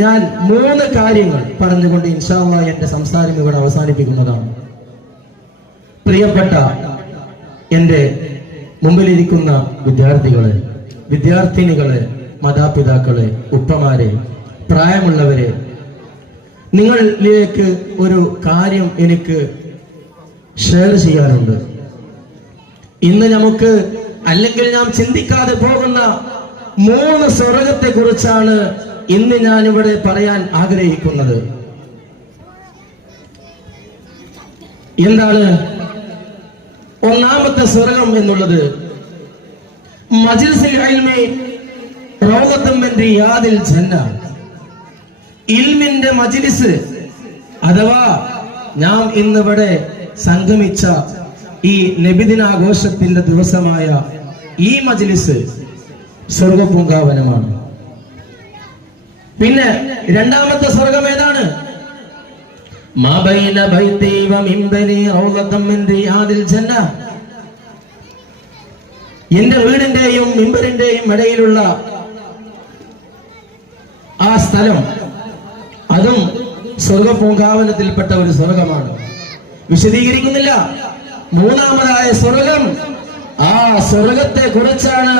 ഞാൻ 3 കാര്യങ്ങൾ പറഞ്ഞുകൊണ്ട് ഇൻഷാ അല്ലാഹ് എന്റെ സംസാരം ഇവിടെ അവസാനിപ്പിക്കുന്നതാണ്. പ്രിയപ്പെട്ട എന്റെ മുമ്പിലിരിക്കുന്ന വിദ്യാർത്ഥികളെ, വിദ്യാർത്ഥിനികളെ, മാതാപിതാക്കളെ, ഉപ്പമാരെ, പ്രായമുള്ളവരെ, നിങ്ങളിലേക്ക് ഒരു കാര്യം എനിക്ക് ഷെയർ ചെയ്യാനുണ്ട്. ഇന്ന് നമുക്ക് അല്ലെങ്കിൽ നാം ചിന്തിക്കാതെ പോകുന്ന 3 സ്വർഗത്തെ കുറിച്ചാണ് ഇന്ന് ഞാൻ ഇവിടെ പറയാൻ ആഗ്രഹിക്കുന്നത്. എന്താണ് ഒന്നാമത്തെ സ്വർഗം എന്നുള്ളത്? മജ്ലിസുൽ ഇൽമി റൗളത്തും മിൻ റിയാദിൽ ജന്ന. ഇൽമിന്റെ മജ്ലിസ് അഥവാ നാം ഇന്നിവിടെ സംഗമിച്ച ഈ നബിദിനാഘോഷത്തിന്റെ ദിവസമായ ഈ മജ്ലിസ് സ്വർഗപൂങ്കാവനമാണ്. പിന്നെ രണ്ടാമത്തെ സ്വർഗം ഏതാണ്? മാ ബൈന ബൈതി വ മിൻബരി റൗളത്തും മിൻ റിയാദിൽ ജന്ന. എന്റെ വീടിന്റെയും മിമ്പറിന്റെയും ഇടയിലുള്ള ആ സ്ഥലം, അതും സ്വർഗപൂങ്കാവനത്തിൽപ്പെട്ട ഒരു സ്വർഗമാണ്. വിശദീകരിക്കുന്നില്ല. മൂന്നാമതായ സ്വർഗം, ആ സ്വർഗത്തെ കുറിച്ചാണ്